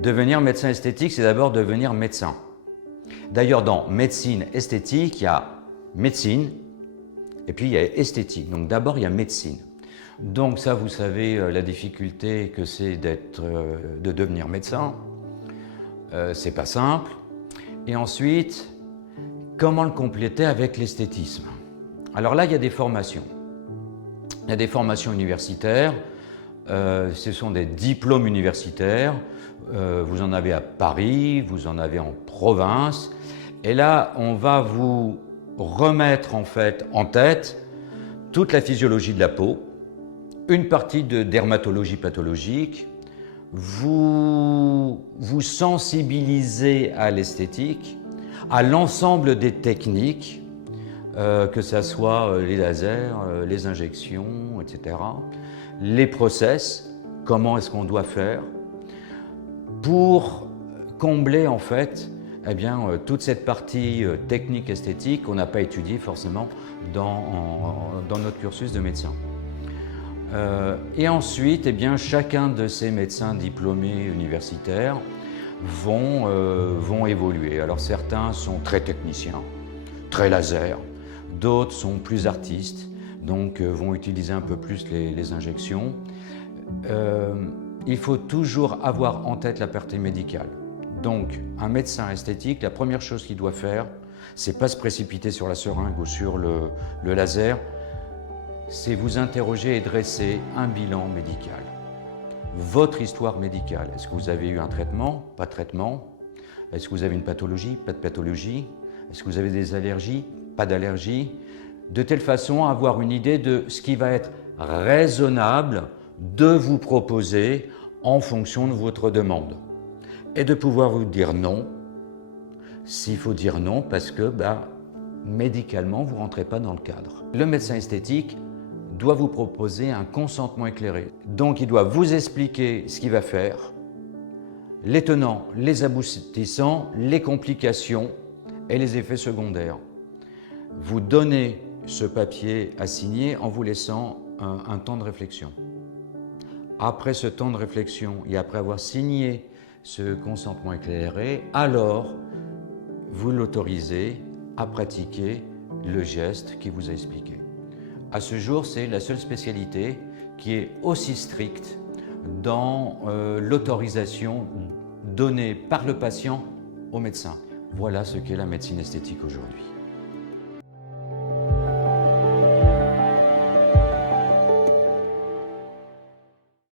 Devenir médecin esthétique, c'est d'abord devenir médecin. D'ailleurs, dans médecine esthétique, il y a médecine et puis il y a esthétique. Donc d'abord, il y a médecine. Donc ça, vous savez la difficulté que c'est de devenir médecin. C'est pas simple. Et ensuite, comment le compléter avec l'esthétisme? Alors là, il y a des formations. Il y a des formations universitaires. Ce sont des diplômes universitaires. Vous en avez à Paris, vous en avez en province. Et là, on va vous remettre en fait en tête toute la physiologie de la peau, une partie de dermatologie pathologique, vous sensibilisez à l'esthétique, à l'ensemble des techniques, que ce soit les lasers, les injections, etc., les process, comment est-ce qu'on doit faire, pour combler en fait toute cette partie technique esthétique qu'on n'a pas étudiée forcément dans notre cursus de médecin. Et ensuite, chacun de ces médecins diplômés universitaires vont évoluer. Alors certains sont très techniciens, très laser, d'autres sont plus artistes, donc vont utiliser un peu plus les injections. Il faut toujours avoir en tête la partie médicale. Donc un médecin esthétique, la première chose qu'il doit faire, c'est pas se précipiter sur la seringue ou sur le laser, c'est vous interroger et dresser un bilan médical. Votre histoire médicale. Est-ce que vous avez eu un traitement? Pas de traitement? Est-ce que vous avez une pathologie? Pas de pathologie? Est-ce que vous avez des allergies? Pas d'allergies? De telle façon à avoir une idée de ce qui va être raisonnable de vous proposer en fonction de votre demande. Et de pouvoir vous dire non, s'il faut dire non parce que médicalement, vous ne rentrez pas dans le cadre. Le médecin esthétique doit vous proposer un consentement éclairé. Donc il doit vous expliquer ce qu'il va faire, les tenants, les aboutissants, les complications et les effets secondaires. Vous donnez ce papier à signer en vous laissant un temps de réflexion. Après ce temps de réflexion et après avoir signé ce consentement éclairé, alors vous l'autorisez à pratiquer le geste qui vous a expliqué. À ce jour, c'est la seule spécialité qui est aussi stricte dans l'autorisation donnée par le patient au médecin. Voilà ce qu'est la médecine esthétique aujourd'hui.